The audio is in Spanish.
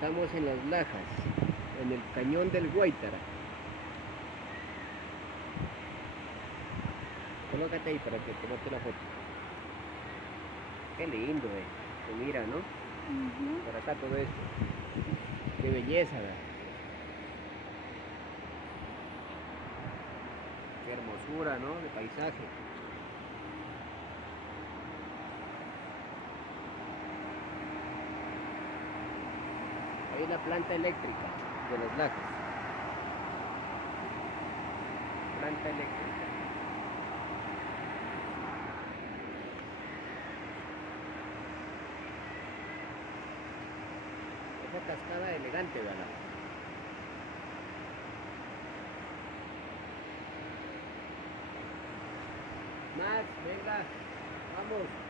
Estamos en Las Lajas, en el cañón del Guaitara. Colócate ahí para que tomate la foto. Qué lindo, se mira, ¿no? Por acá todo esto. Qué belleza, ¿verdad? Qué hermosura, ¿no? De paisaje. Ahí la planta eléctrica de Las Lajas. Planta eléctrica. Esa cascada elegante, ¿verdad? Max, venga, vamos.